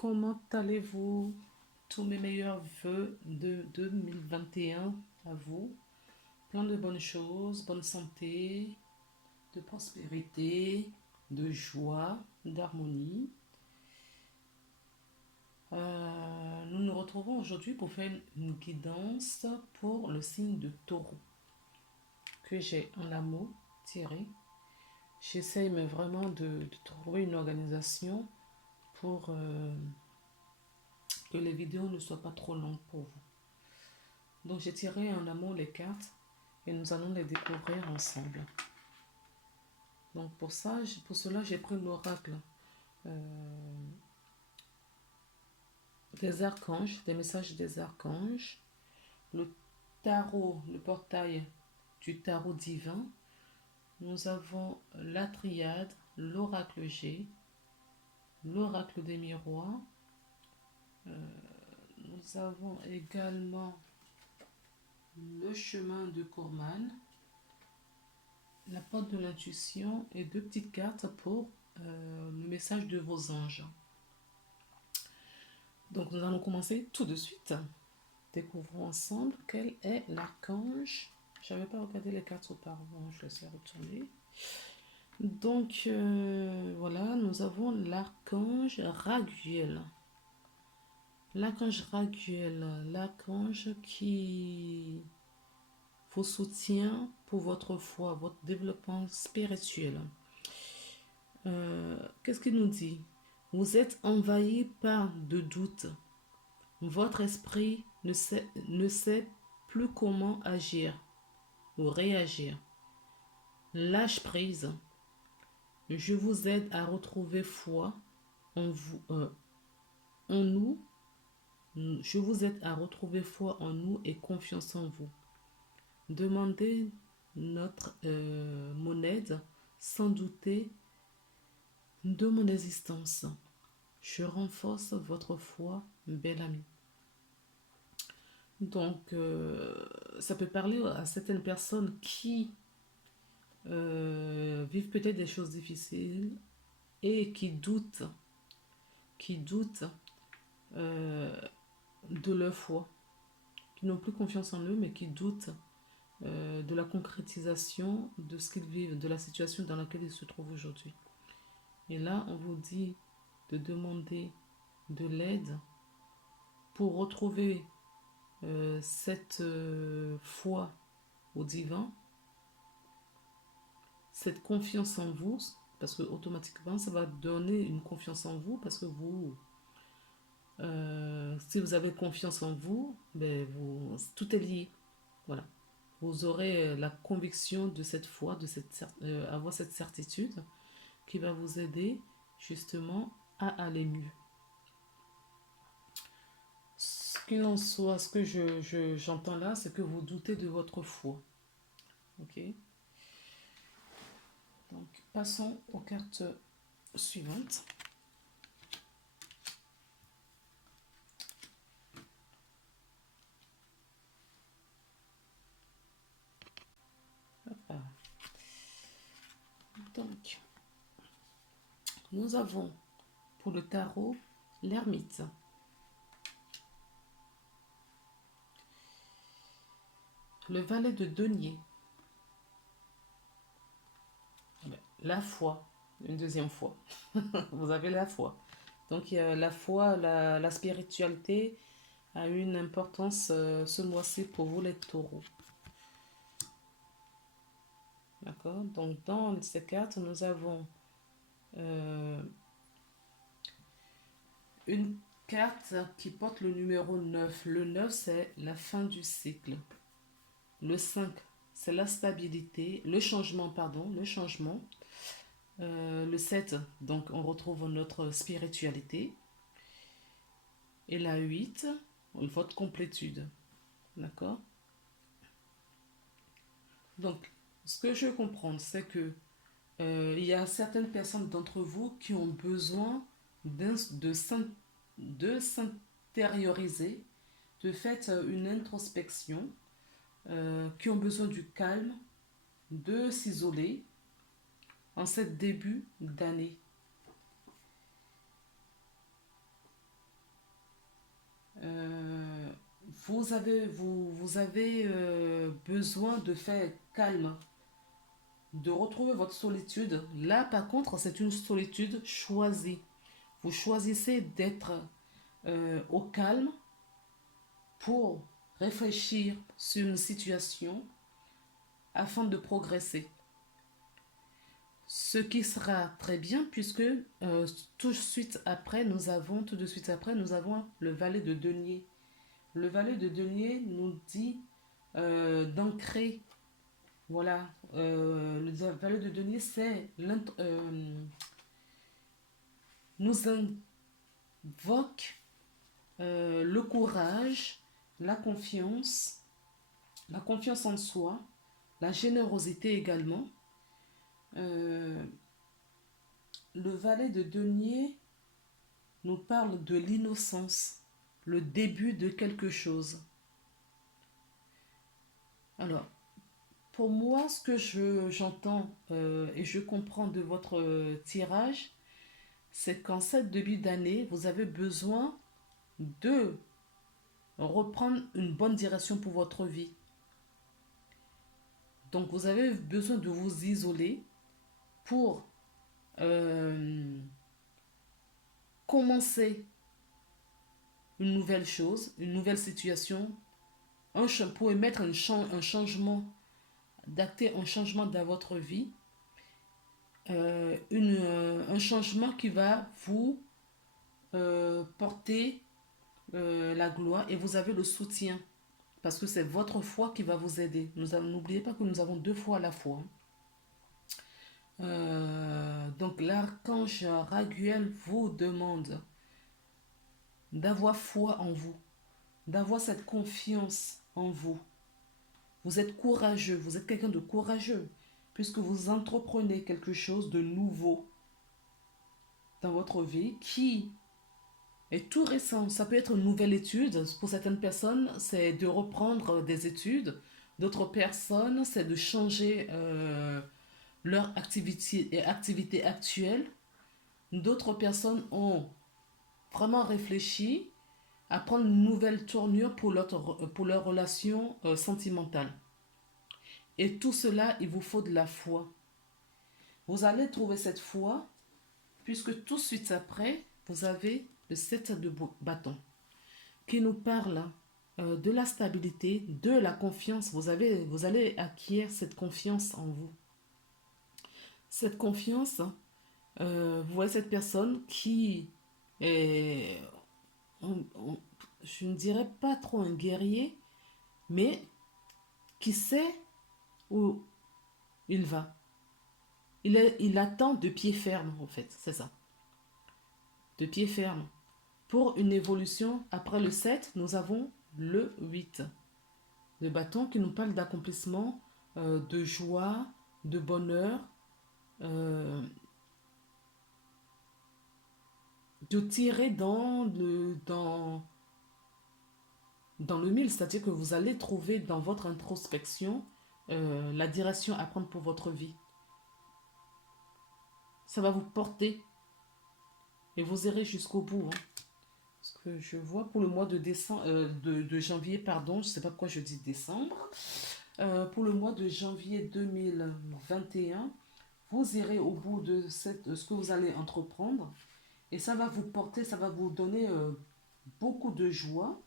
comment allez-vous? Tous mes meilleurs vœux de 2021 à vous. Plein de bonnes choses, bonne santé, de prospérité, de joie, d'harmonie. Nous nous retrouvons aujourd'hui pour faire une guidance pour le signe de taureau que j'ai en amour tiré. J'essaye mais vraiment de trouver une organisation pour que les vidéos ne soient pas trop longues pour vous. Donc j'ai tiré en amont les cartes et nous allons les découvrir ensemble. Donc pour cela, j'ai pris l'oracle des archanges, des messages des archanges, le tarot, le portail du tarot divin. Nous avons la triade, l'oracle G, l'oracle des miroirs. Nous avons également le chemin de Corman, la porte de l'intuition et deux petites cartes pour le message de vos anges. Donc nous allons commencer tout de suite. Découvrons ensemble quel est l'archange. Je n'avais pas regardé les cartes auparavant, je les ai retournées. Donc voilà, nous avons l'archange Raguel. L'archange Raguel, l'archange qui vous soutient pour votre foi, votre développement spirituel. Qu'est-ce qu'il nous dit? Vous êtes envahi par de doutes. Votre esprit ne sait plus comment agir ou réagir. Lâche prise. Je vous aide à retrouver foi en vous, en nous. Je vous aide à retrouver foi en nous et confiance en vous. Demandez mon aide sans douter de mon existence. Je renforce votre foi, bel ami. Donc, ça peut parler à certaines personnes qui vivent peut-être des choses difficiles et qui doutent de leur foi, qui n'ont plus confiance en eux, mais qui doutent de la concrétisation de ce qu'ils vivent, de la situation dans laquelle ils se trouvent aujourd'hui. Et là, on vous dit de demander de l'aide pour retrouver cette foi au divin, cette confiance en vous, parce que automatiquement, ça va donner une confiance en vous, parce que si vous avez confiance en vous, tout est lié. Voilà. Vous aurez la conviction de cette foi, avoir cette certitude qui va vous aider justement à aller mieux. Ce qu'il en soit, ce que j'entends là, c'est que vous doutez de votre foi. Ok? Donc, passons aux cartes suivantes. Donc, nous avons pour le tarot l'ermite. Le valet de denier. La foi, une deuxième fois. Vous avez la foi. Donc, il y a la foi, la spiritualité a une importance ce mois-ci pour vous les taureaux. D'accord? Donc, dans ces cartes, nous avons une carte qui porte le numéro 9. Le 9, c'est la fin du cycle. Le 5, c'est la stabilité, le changement. Le 7, donc on retrouve notre spiritualité. Et la 8, votre complétude. D'accord? Donc, ce que je comprends, c'est que il y a certaines personnes d'entre vous qui ont besoin de s'intérioriser, de faire une introspection, qui ont besoin du calme, de s'isoler en ce début d'année. Euh, vous avez besoin de faire calme, de retrouver votre solitude. Là, par contre, c'est une solitude choisie. Vous choisissez d'être au calme pour réfléchir sur une situation afin de progresser. Ce qui sera très bien puisque tout de suite après, nous avons le valet de denier. Le valet de denier nous dit d'ancrer. Voilà, le valet de denier, nous invoque le courage, la confiance en soi, la générosité également. Euh, le valet de denier nous parle de l'innocence, le début de quelque chose. Alors, pour moi, ce que j'entends et je comprends de votre tirage, c'est qu'en cette début d'année, vous avez besoin de reprendre une bonne direction pour votre vie. Donc, vous avez besoin de vous isoler pour commencer une nouvelle chose, une nouvelle situation, pour émettre un changement, d'acter un changement dans votre vie, un changement qui va vous porter la gloire et vous avez le soutien parce que c'est votre foi qui va vous aider. N'oubliez pas que nous avons deux fois à la fois. Donc l'archange Raguel vous demande d'avoir foi en vous, d'avoir cette confiance en vous. Vous êtes courageux, vous êtes quelqu'un de courageux, puisque vous entreprenez quelque chose de nouveau dans votre vie qui est tout récent. Ça peut être une nouvelle étude. Pour certaines personnes, c'est de reprendre des études. D'autres personnes, c'est de changer leur activité actuelle. D'autres personnes ont vraiment réfléchi à prendre une nouvelle tournure pour leur relation sentimentale. Et tout cela, il vous faut de la foi. Vous allez trouver cette foi, puisque tout de suite après, vous avez le 7 de bâton, qui nous parle de la stabilité, de la confiance. Vous allez acquérir cette confiance en vous. Cette confiance, vous voyez cette personne qui est, je ne dirais pas trop un guerrier, mais qui sait où il va. Il attend de pied ferme, en fait, c'est ça. De pied ferme. Pour une évolution, après le 7, nous avons le 8. Le bâton qui nous parle d'accomplissement, de joie, de bonheur, euh, de tirer dans le mille, c'est-à-dire que vous allez trouver dans votre introspection la direction à prendre pour votre vie. Ça va vous porter et vous irez jusqu'au bout. Hein. Parce que je vois pour le mois de janvier, pardon, je ne sais pas pourquoi je dis décembre. Pour le mois de janvier 2021, vous irez au bout de ce que vous allez entreprendre et ça va vous porter, ça va vous donner beaucoup de joie,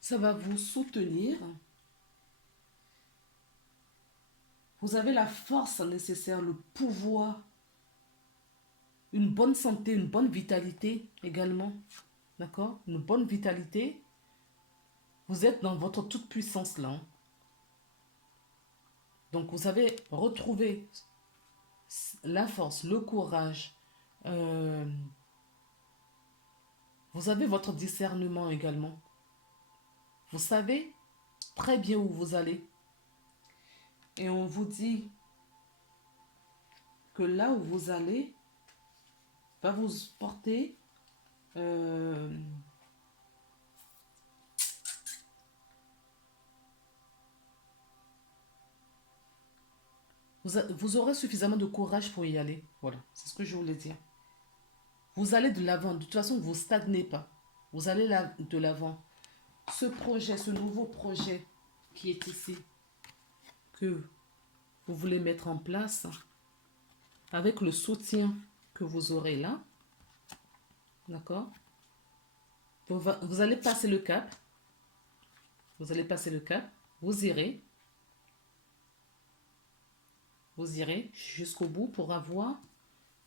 ça va vous soutenir. Vous avez la force nécessaire, le pouvoir, une bonne santé, une bonne vitalité également. D'accord? Une bonne vitalité. Vous êtes dans votre toute puissance là. Hein. Donc vous avez retrouvé la force, le courage. Vous avez votre discernement également. Vous savez très bien où vous allez. Et on vous dit que là où vous allez va vous porter vous aurez suffisamment de courage pour y aller. Voilà, c'est ce que je voulais dire. Vous allez de l'avant. De toute façon, vous ne stagnez pas. Vous allez de l'avant. Ce projet, ce nouveau projet qui est ici, que vous voulez mettre en place, avec le soutien que vous aurez là, d'accord? Vous allez passer le cap. Vous allez passer le cap. Vous irez jusqu'au bout pour avoir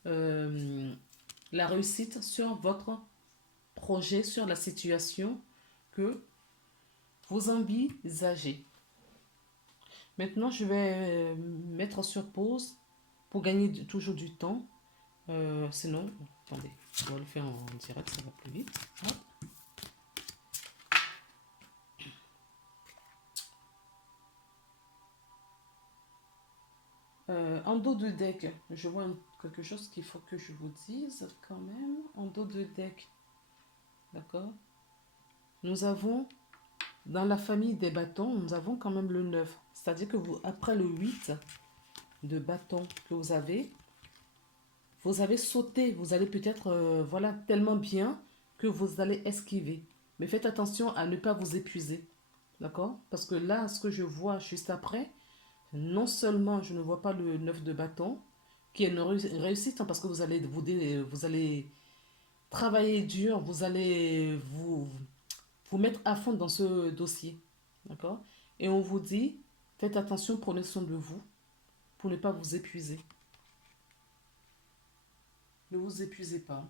la réussite sur votre projet, sur la situation que vous envisagez. Maintenant, je vais mettre sur pause pour gagner toujours du temps. Sinon, attendez, on va le faire en direct, ça va plus vite. Hop. En dos de deck, je vois quelque chose qu'il faut que je vous dise quand même. En dos de deck, d'accord? Nous avons, dans la famille des bâtons, nous avons quand même le 9. C'est-à-dire que vous, après le 8 de bâtons que vous avez sauté. Vous allez peut-être, voilà, tellement bien que vous allez esquiver. Mais faites attention à ne pas vous épuiser. D'accord? Parce que là, ce que je vois juste après, non seulement je ne vois pas le 9 de bâton, qui est une réussite, hein, parce que vous allez travailler dur, vous allez vous mettre à fond dans ce dossier. D'accord? Et on vous dit, faites attention, prenez soin de vous pour ne pas vous épuiser. Ne vous épuisez pas.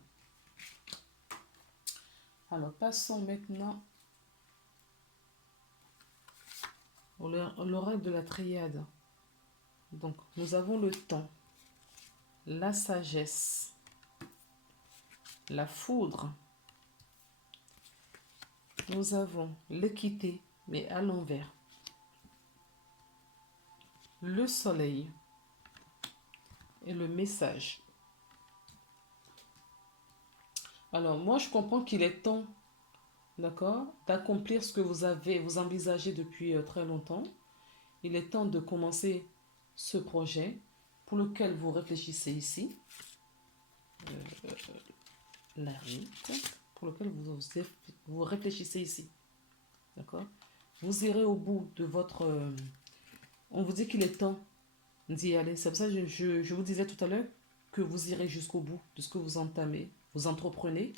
Alors, passons maintenant au l'oracle de la triade. Donc, nous avons le temps, la sagesse, la foudre. Nous avons l'équité, mais à l'envers. Le soleil et le message. Alors, moi, je comprends qu'il est temps, d'accord, d'accomplir ce que vous envisagez depuis très longtemps. Il est temps de commencer ce projet pour lequel vous réfléchissez ici. La rite pour lequel vous réfléchissez ici. D'accord? Vous irez au bout de votre... on vous dit qu'il est temps d'y aller. C'est pour ça que je vous disais tout à l'heure que vous irez jusqu'au bout de ce que vous entamez, vous entreprenez.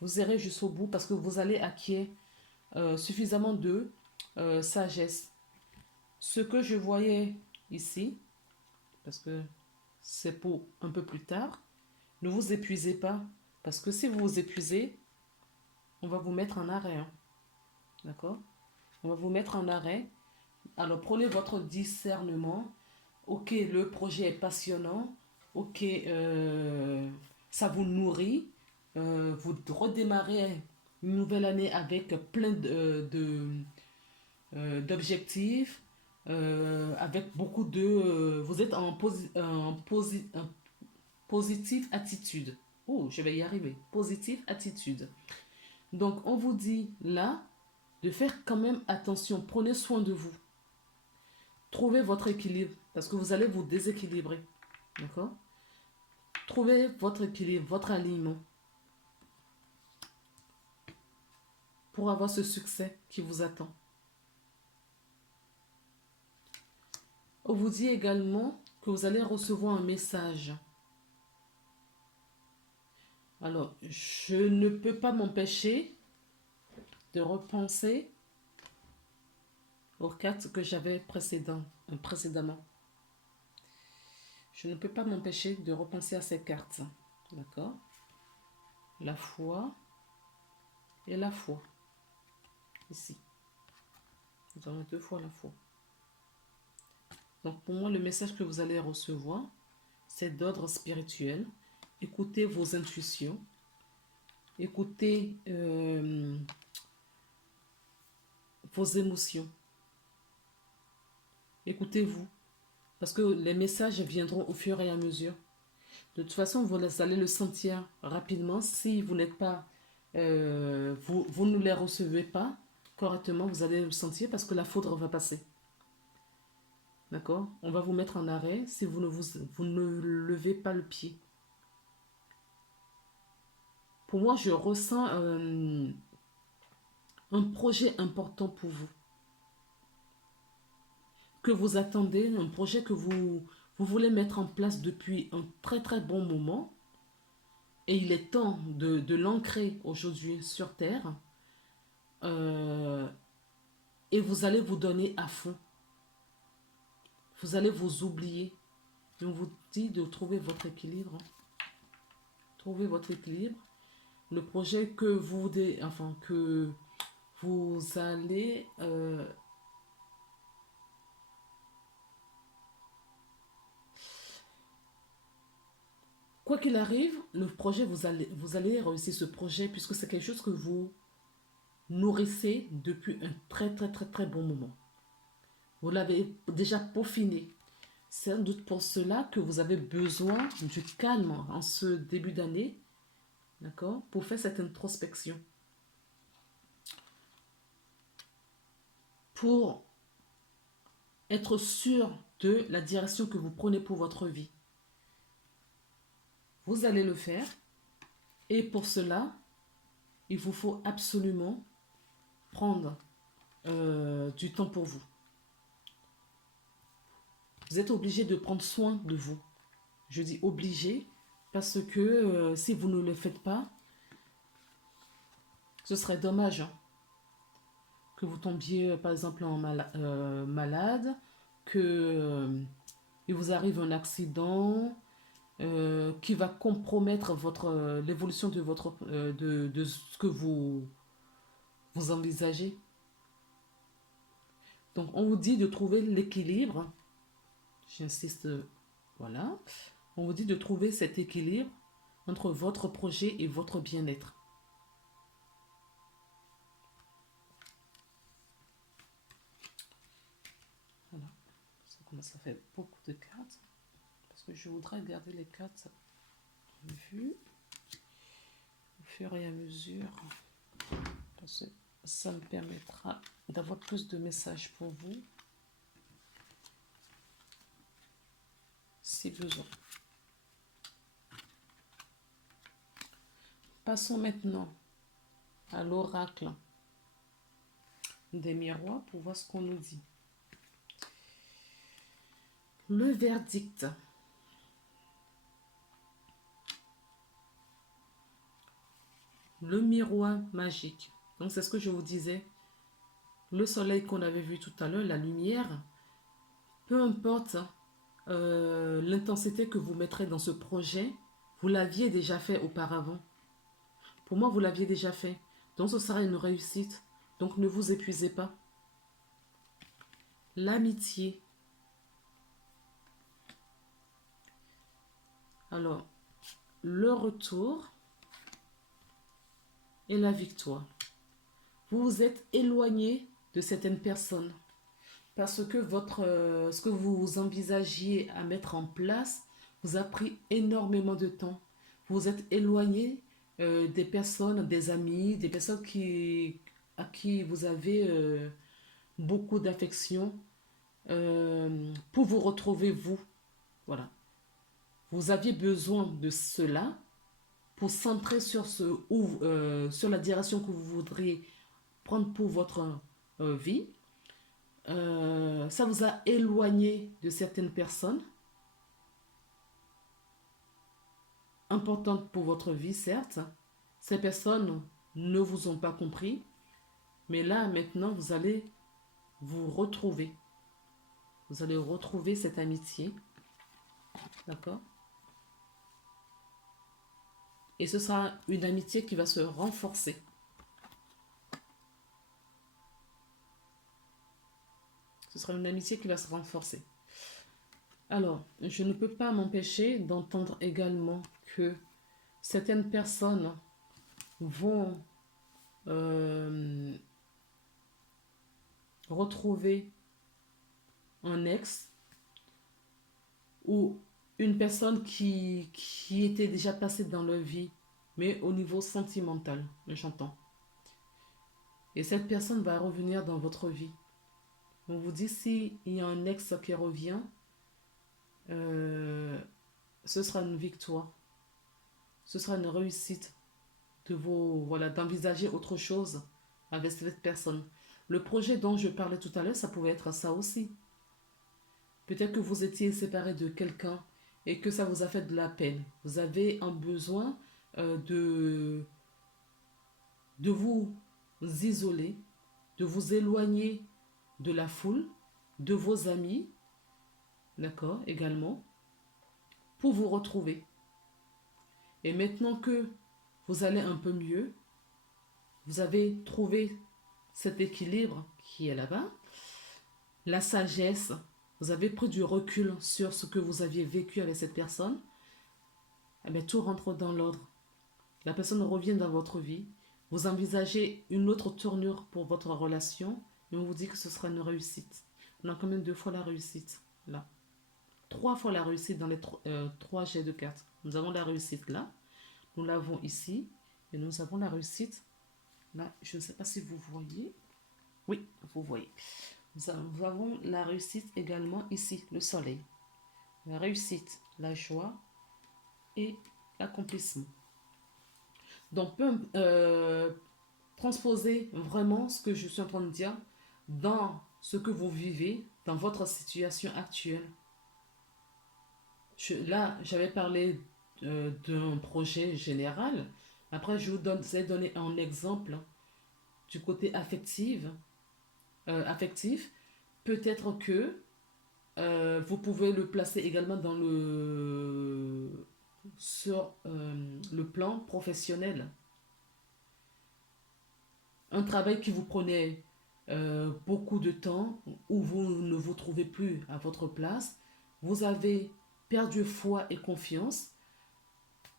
Vous irez jusqu'au bout parce que vous allez acquérir suffisamment de sagesse. Ce que je voyais ici, parce que c'est pour un peu plus tard, ne vous épuisez pas. Parce que si vous vous épuisez, on va vous mettre en arrêt. Hein. D'accord? On va vous mettre en arrêt. Alors prenez votre discernement. Ok, le projet est passionnant. Ok, ça vous nourrit. Vous redémarrez une nouvelle année avec plein d'objectifs. Avec beaucoup de... vous êtes en positive attitude. Oh, je vais y arriver. Positive attitude. Donc, on vous dit là de faire quand même attention. Prenez soin de vous. Trouvez votre équilibre parce que vous allez vous déséquilibrer. D'accord? Trouvez votre équilibre, votre alignement pour avoir ce succès qui vous attend. On vous dit également que vous allez recevoir un message. Alors, je ne peux pas m'empêcher de repenser aux cartes que j'avais précédemment. Je ne peux pas m'empêcher de repenser à ces cartes. D'accord? La foi et la foi. Ici. Nous avons 2 fois la foi. Donc pour moi, le message que vous allez recevoir, c'est d'ordre spirituel. Écoutez vos intuitions. Écoutez vos émotions. Écoutez-vous. Parce que les messages viendront au fur et à mesure. De toute façon, vous allez le sentir rapidement. Si vous n'êtes pas... vous ne les recevez pas correctement, vous allez le sentir parce que la foudre va passer. D'accord? On va vous mettre en arrêt si vous ne levez pas le pied. Pour moi, je ressens un projet important pour vous, que vous attendez, un projet que vous voulez mettre en place depuis un très très bon moment, et il est temps de l'ancrer aujourd'hui sur Terre, euh, et vous allez vous donner à fond. Vous allez vous oublier. Et on vous dit de trouver votre équilibre. Trouvez votre équilibre. Le projet que que vous allez quoi qu'il arrive, le projet, vous allez réussir ce projet puisque c'est quelque chose que vous nourrissez depuis un très très très très bon moment. Vous l'avez déjà peaufiné. C'est sans doute pour cela que vous avez besoin du calme en ce début d'année, d'accord, pour faire cette introspection. Pour être sûr de la direction que vous prenez pour votre vie. Vous allez le faire et pour cela, il vous faut absolument prendre du temps pour vous. Vous êtes obligé de prendre soin de vous. Je dis obligé parce que si vous ne le faites pas, ce serait dommage hein, que vous tombiez par exemple malade, que il vous arrive un accident qui va compromettre l'évolution de ce que vous envisagez. Donc on vous dit de trouver l'équilibre. J'insiste, voilà. On vous dit de trouver cet équilibre entre votre projet et votre bien-être. Voilà. Ça commence à faire beaucoup de cartes. Parce que je voudrais garder les cartes en vue au fur et à mesure. Parce que ça me permettra d'avoir plus de messages pour vous. Si besoin. Passons maintenant à l'oracle des miroirs pour voir ce qu'on nous dit. Le verdict. Le miroir magique. Donc c'est ce que je vous disais. Le soleil qu'on avait vu tout à l'heure, la lumière, peu importe l'intensité que vous mettrez dans ce projet, vous l'aviez déjà fait auparavant. Pour moi, vous l'aviez déjà fait. Donc ce sera une réussite. Donc ne vous épuisez pas. L'amitié. Alors, le retour et la victoire. Vous vous êtes éloigné de certaines personnes parce que ce que vous envisagiez à mettre en place vous a pris énormément de temps. Vous vous êtes éloigné des personnes, des amis, des personnes à qui vous avez beaucoup d'affection pour vous retrouver vous. Voilà. Vous aviez besoin de cela pour centrer sur la direction que vous voudriez prendre pour votre vie. Ça vous a éloigné de certaines personnes importantes pour votre vie, certes. Ces personnes ne vous ont pas compris, mais là, maintenant, vous allez vous retrouver. Vous allez retrouver cette amitié. D'accord? Et ce sera une amitié qui va se renforcer. Ce sera une amitié qui va se renforcer. Alors, je ne peux pas m'empêcher d'entendre également que certaines personnes vont retrouver un ex ou une personne qui était déjà passée dans leur vie, mais au niveau sentimental, j'entends. Et cette personne va revenir dans votre vie. On vous dit s'il y a un ex qui revient, ce sera une victoire. Ce sera une réussite d'envisager autre chose avec cette personne. Le projet dont je parlais tout à l'heure, ça pouvait être ça aussi. Peut-être que vous étiez séparé de quelqu'un et que ça vous a fait de la peine. Vous avez un besoin de vous isoler, de vous éloigner de la foule, de vos amis, d'accord, également, pour vous retrouver. Et maintenant que vous allez un peu mieux, vous avez trouvé cet équilibre qui est là-bas, la sagesse, vous avez pris du recul sur ce que vous aviez vécu avec cette personne, eh bien, tout rentre dans l'ordre. La personne revient dans votre vie, vous envisagez une autre tournure pour votre relation et on vous dit que ce sera une réussite. On a quand même 2 fois la réussite là. 3 fois la réussite dans les 3 jets de cartes. Nous avons la réussite là, nous l'avons ici et nous avons la réussite là. Je ne sais pas si vous voyez. Oui, vous voyez. Nous avons la réussite également ici, le soleil. La réussite, la joie et l'accomplissement. Donc, transposer vraiment ce que je suis en train de dire dans ce que vous vivez, dans votre situation actuelle. Là, j'avais parlé d'un projet général. Après, je vous ai donné un exemple du côté affectif. Peut-être que vous pouvez le placer également sur le plan professionnel. Un travail qui vous prenait beaucoup de temps, où vous ne vous trouvez plus à votre place, vous avez perdu foi et confiance.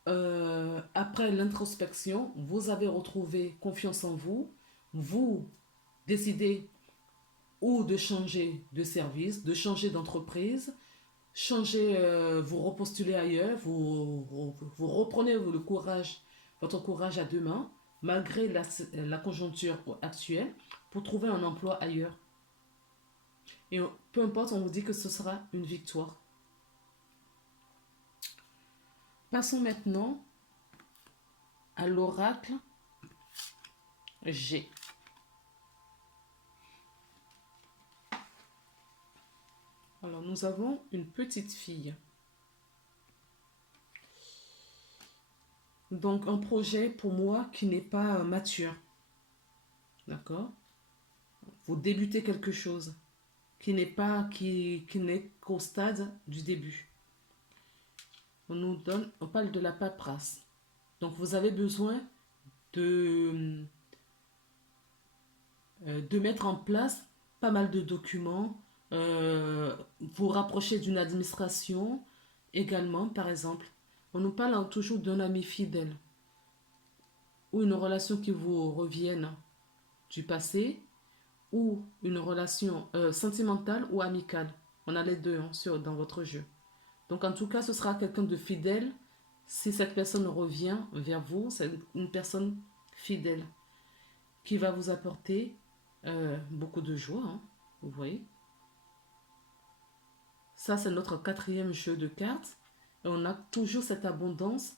Après l'introspection, vous avez retrouvé confiance en vous, vous décidez ou de changer de service, de changer d'entreprise, vous repostulez ailleurs, vous reprenez le courage, votre courage à 2 mains, malgré la conjoncture actuelle, pour trouver un emploi ailleurs. Et peu importe, on vous dit que ce sera une victoire. Passons maintenant à l'oracle G. Alors, nous avons une petite fille. Donc, un projet pour moi qui n'est pas mature. D'accord? Vous débutez quelque chose qui n'est qu'au stade du début. On parle de la paperasse. Donc, vous avez besoin de mettre en place pas mal de documents, vous rapprocher d'une administration également, par exemple. On nous parle toujours d'un ami fidèle ou une relation qui vous revienne du passé ou une relation sentimentale ou amicale. On a les deux dans votre jeu. Donc en tout cas, ce sera quelqu'un de fidèle. Si cette personne revient vers vous, c'est une personne fidèle qui va vous apporter beaucoup de joie, hein, vous voyez. Ça, c'est notre 4e jeu de cartes. Et on a toujours cette abondance,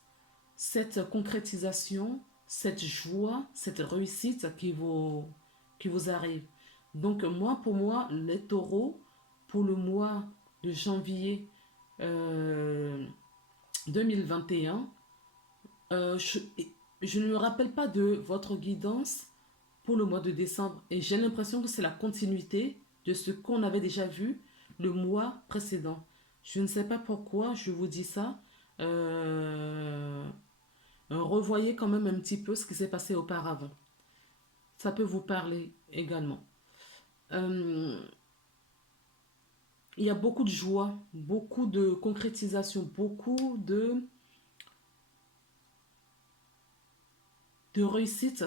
cette concrétisation, cette joie, cette réussite qui vous arrive. Donc, pour moi, les taureaux, pour le mois de janvier 2021, je ne me rappelle pas de votre guidance pour le mois de décembre. Et j'ai l'impression que c'est la continuité de ce qu'on avait déjà vu le mois précédent. Je ne sais pas pourquoi je vous dis ça. Revoyez quand même un petit peu ce qui s'est passé auparavant. Ça peut vous parler également. Il y a beaucoup de joie, beaucoup de concrétisation, beaucoup de réussite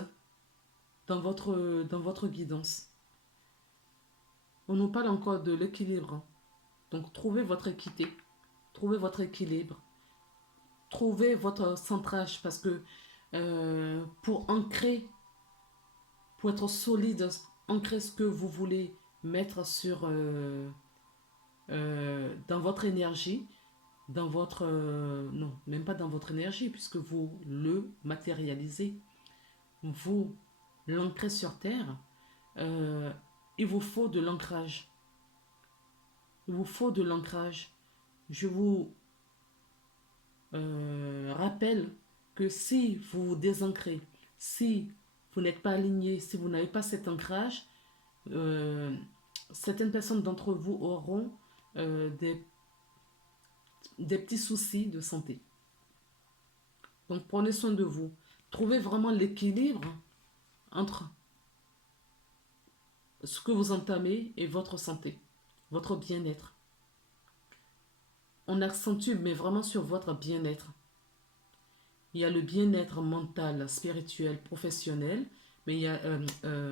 dans votre guidance. On nous parle encore de l'équilibre. Donc, trouvez votre équité, trouvez votre équilibre, trouvez votre centrage parce que pour être solide, ancrer ce que vous voulez mettre dans votre énergie, non, même pas dans votre énergie puisque vous le matérialisez, vous l'ancrer sur terre, euh, il vous faut de l'ancrage. Il vous faut de l'ancrage. Je vous rappelle que si vous vous désancrez, si vous n'êtes pas aligné, si vous n'avez pas cet ancrage, euh, certaines personnes d'entre vous auront euh, des, des petits soucis de santé. Donc prenez soin de vous. Trouvez vraiment l'équilibre entre ce que vous entamez et votre santé, votre bien-être. On accentue, mais vraiment sur votre bien-être. Il y a le bien-être mental, spirituel, professionnel, mais il y a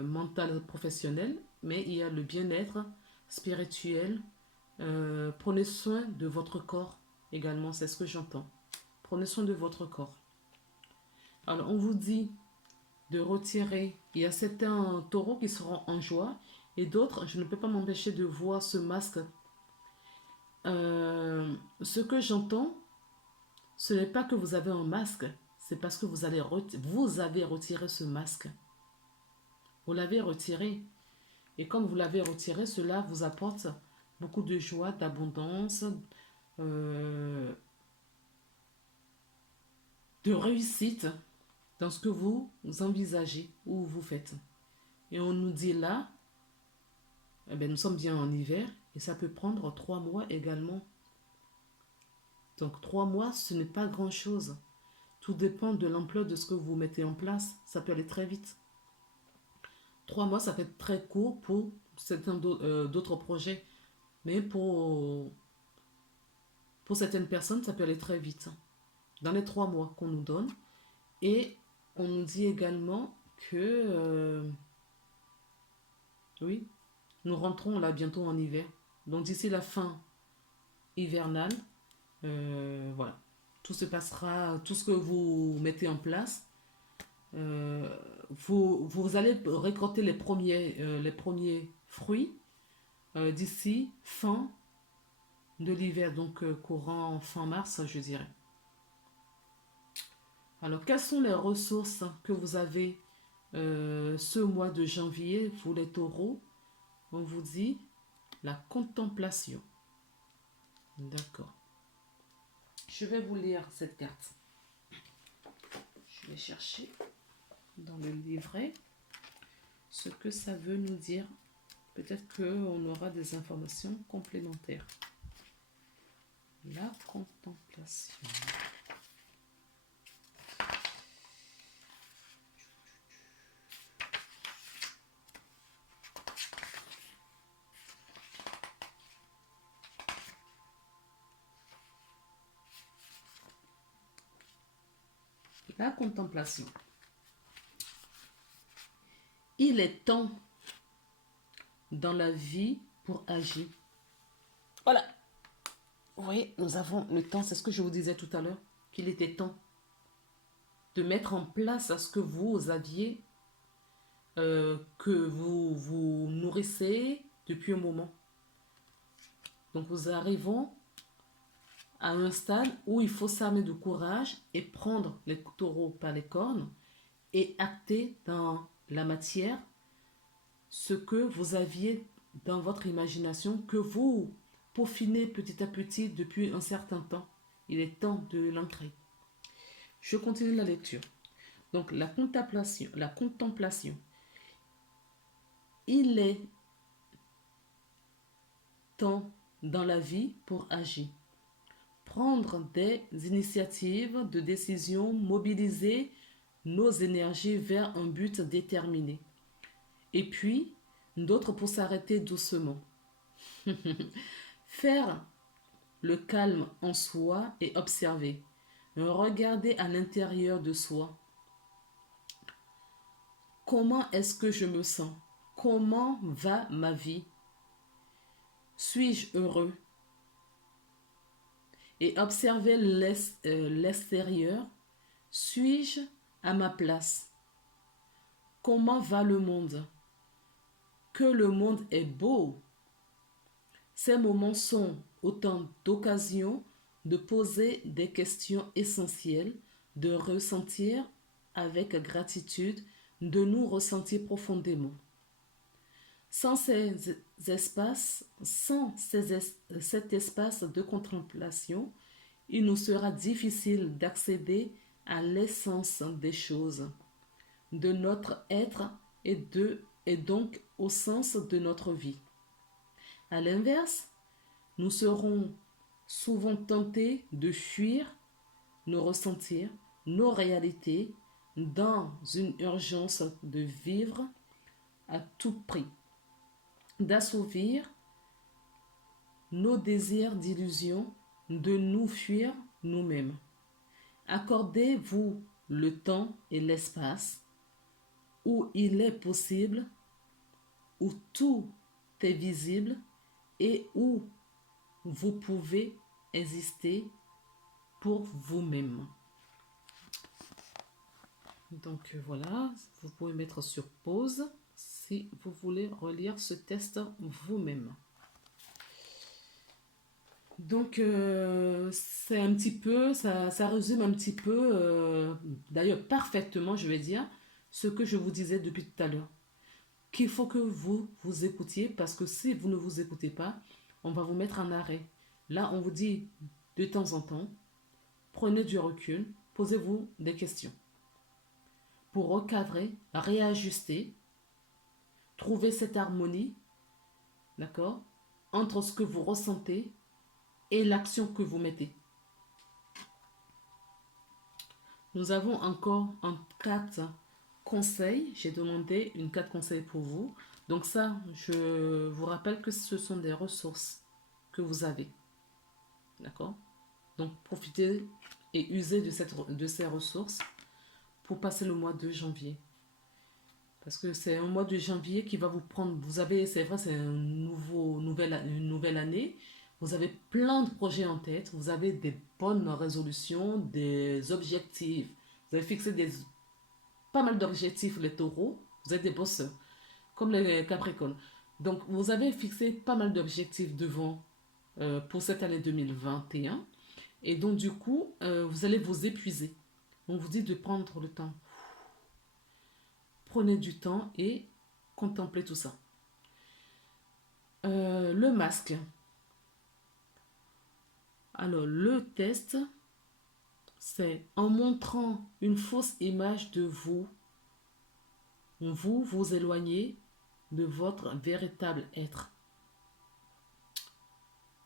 mental, professionnel, mais il y a le bien-être spirituel. Prenez soin de votre corps également, c'est ce que j'entends. Prenez soin de votre corps. Alors, on vous dit de retirer. Il y a certains taureaux qui seront en joie et d'autres, je ne peux pas m'empêcher de voir ce masque. Ce que j'entends, ce n'est pas que vous avez un masque, c'est parce que vous avez retiré ce masque. Vous l'avez retiré. Et comme vous l'avez retiré, cela vous apporte beaucoup de joie, d'abondance, euh, de réussite dans ce que vous envisagez ou vous faites. Et on nous dit là, eh bien, nous sommes bien en hiver et ça peut prendre 3 mois également. Donc 3 mois, ce n'est pas grand-chose. Tout dépend de l'ampleur de ce que vous mettez en place. Ça peut aller très vite. 3 mois, ça peut être très court pour certains d'autres projets. Mais pour certaines personnes, ça peut aller très vite. Dans les 3 mois qu'on nous donne. Et on nous dit également que, oui, nous rentrons là bientôt en hiver. Donc d'ici la fin hivernale, voilà, tout se passera, tout ce que vous mettez en place, vous allez récolter les premiers fruits d'ici fin de l'hiver, donc courant fin mars, je dirais. Alors, quelles sont les ressources que vous avez ce mois de janvier, vous les taureaux? On vous dit la contemplation. D'accord. Je vais vous lire cette carte. Je vais chercher dans le livret ce que ça veut nous dire. Peut-être qu'on aura des informations complémentaires. La contemplation. La contemplation. Il est temps dans la vie pour agir. Voilà. Vous voyez, nous avons le temps, c'est ce que je vous disais tout à l'heure, qu'il était temps de mettre en place ce que vous aviez, que vous vous nourrissez depuis un moment. Donc nous arrivons à un stade où il faut s'armer de courage et prendre les taureaux par les cornes et acter dans la matière ce que vous aviez dans votre imagination, que vous peaufinez petit à petit depuis un certain temps. Il est temps de l'ancrer. Je continue la lecture. Donc la contemplation. Il est temps dans la vie pour agir. Prendre des initiatives de décision, mobiliser nos énergies vers un but déterminé. Et puis, d'autres pour s'arrêter doucement. Faire le calme en soi et observer. Regarder à l'intérieur de soi. Comment est-ce que je me sens? Comment va ma vie? Suis-je heureux? Et observer l'extérieur. Suis-je à ma place? Comment va le monde? Que le monde est beau. Ces moments sont autant d'occasions de poser des questions essentielles, de ressentir avec gratitude, de nous ressentir profondément. Sans cet espace de contemplation, il nous sera difficile d'accéder à l'essence des choses, de notre être et donc au sens de notre vie. À l'inverse, nous serons souvent tentés de fuir nos ressentir, nos réalités, dans une urgence de vivre à tout prix, d'assouvir nos désirs d'illusion, de nous fuir nous-mêmes. Accordez-vous le temps et l'espace où il est possible, où tout est visible et où vous pouvez exister pour vous-même. Donc voilà, vous pouvez mettre sur pause si vous voulez relire ce test vous-même. Donc c'est un petit peu, ça résume un petit peu, d'ailleurs parfaitement je vais dire, ce que je vous disais depuis tout à l'heure. Qu'il faut que vous vous écoutiez, parce que si vous ne vous écoutez pas, on va vous mettre en arrêt. Là on vous dit de temps en temps, prenez du recul, posez-vous des questions. Pour recadrer, réajuster, trouver cette harmonie, d'accord, entre ce que vous ressentez et l'action que vous mettez. Nous avons encore un 4 conseils. J'ai demandé une 4 conseils pour vous. Donc ça, je vous rappelle que ce sont des ressources que vous avez. D'accord? Donc profitez et usez de ces ressources pour passer le mois de janvier. Parce que c'est un mois de janvier qui va vous prendre. Vous avez, c'est vrai, c'est une nouvelle année. Vous avez plein de projets en tête. Vous avez des bonnes résolutions, des objectifs. Vous avez fixé pas mal d'objectifs, les taureaux. Vous êtes des bosseurs, comme les capricornes. Donc, vous avez fixé pas mal d'objectifs devant pour cette année 2021. Et donc, du coup, vous allez vous épuiser. On vous dit de prendre le temps. Prenez du temps et contemplez tout ça. Le masque. Alors, le test, c'est en montrant une fausse image de vous, vous éloignez de votre véritable être.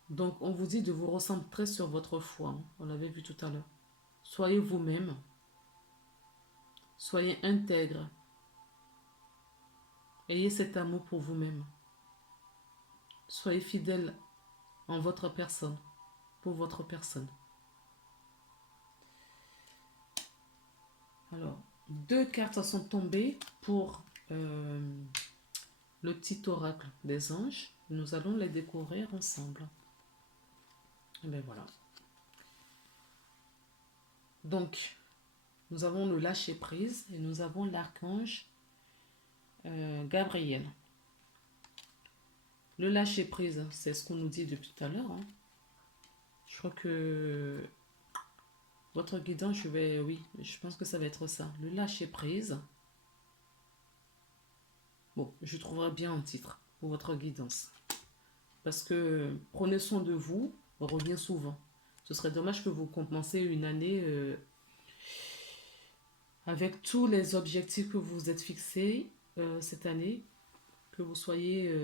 Donc, on vous dit de vous recentrer sur votre foi. On l'avait vu tout à l'heure. Soyez vous-même. Soyez intègre. Ayez cet amour pour vous-même. Soyez fidèle en votre personne, pour votre personne. Alors, 2 cartes sont tombées pour le petit oracle des anges. Nous allons les découvrir ensemble. Et bien voilà. Donc, nous avons le lâcher prise et nous avons l'archange Gabriel. Le lâcher prise, c'est ce qu'on nous dit depuis tout à l'heure. Hein. Je crois que votre guidance, je pense que ça va être ça. Le lâcher prise. Bon, je trouverai bien un titre pour votre guidance. Parce que prenez soin de vous, revient souvent. Ce serait dommage que vous commenciez une année avec tous les objectifs que vous vous êtes fixés cette année, que vous soyez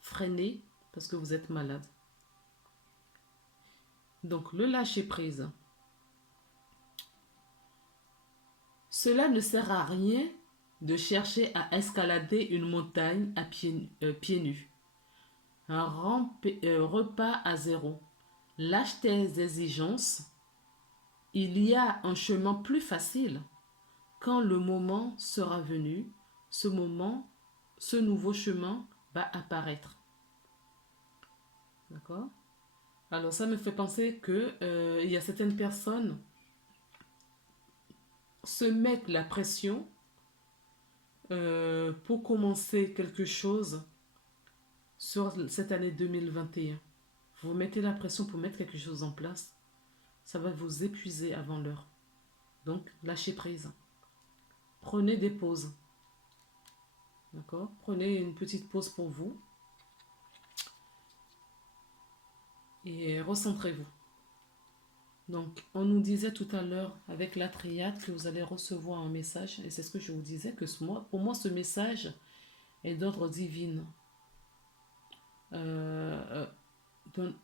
freiné parce que vous êtes malade. Donc le lâcher prise. Cela ne sert à rien de chercher à escalader une montagne à pieds nus. Un repas à zéro. Lâche tes exigences. Il y a un chemin plus facile. Quand le moment sera venu, ce nouveau chemin va apparaître. D'accord? Alors ça me fait penser que il y a certaines personnes se mettent la pression pour commencer quelque chose sur cette année 2021. Vous mettez la pression pour mettre quelque chose en place, ça va vous épuiser avant l'heure. Donc lâchez prise. Prenez des pauses. D'accord? Prenez une petite pause pour vous et recentrez-vous. Donc, on nous disait tout à l'heure avec la triade que vous allez recevoir un message, et c'est ce que je vous disais, que pour moi, ce message est d'ordre divin. Euh, donc,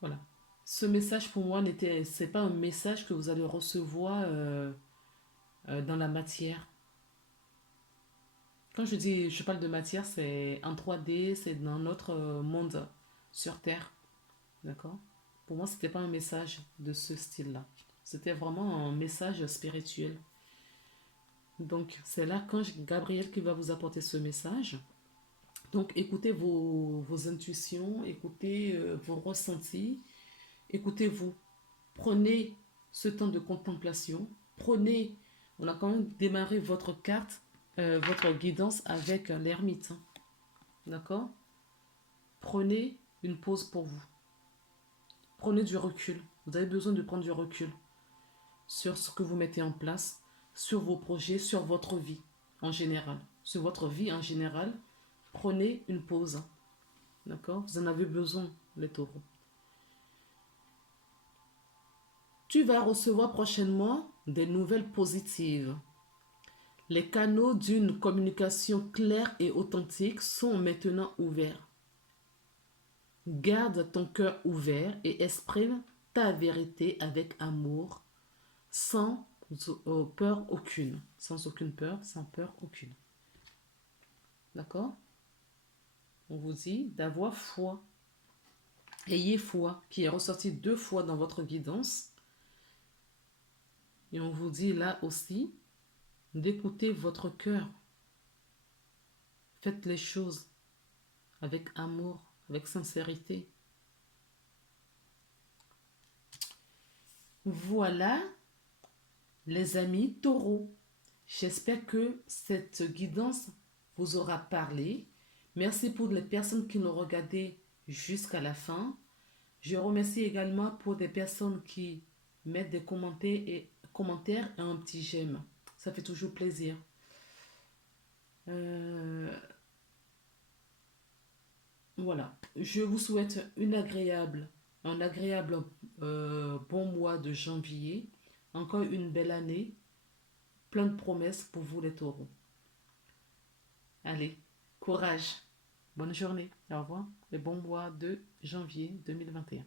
voilà. Ce message pour moi c'est pas un message que vous allez recevoir dans la matière. Quand je parle de matière, c'est en 3D, c'est dans notre monde sur Terre. D'accord? Pour moi, c'était pas un message de ce style-là. C'était vraiment un message spirituel. Donc, c'est là quand Gabriel qui va vous apporter ce message. Donc, écoutez vos intuitions, écoutez vos ressentis, écoutez-vous. Prenez ce temps de contemplation. Prenez, on a quand même démarré votre carte, votre guidance avec l'ermite. D'accord? Prenez une pause pour vous. Prenez du recul. Vous avez besoin de prendre du recul sur ce que vous mettez en place, sur vos projets, sur votre vie en général. Sur votre vie en général, prenez une pause. D'accord? Vous en avez besoin, les taureaux. Tu vas recevoir prochainement des nouvelles positives. Les canaux d'une communication claire et authentique sont maintenant ouverts. Garde ton cœur ouvert et exprime ta vérité avec amour, sans peur aucune. Sans aucune peur, sans peur aucune. D'accord? On vous dit d'avoir foi. Ayez foi, qui est ressorti 2 fois dans votre guidance. Et on vous dit là aussi d'écouter votre cœur. Faites les choses avec amour, avec sincérité. Voilà, les amis taureaux. J'espère que cette guidance vous aura parlé. Merci pour les personnes qui nous regardaient jusqu'à la fin. Je remercie également pour des personnes qui mettent des commentaires et un petit j'aime. Ça fait toujours plaisir. Voilà. Je vous souhaite un agréable bon mois de janvier. Encore une belle année. Plein de promesses pour vous les taureaux. Allez, courage. Bonne journée. Au revoir. Et bon mois de janvier 2021.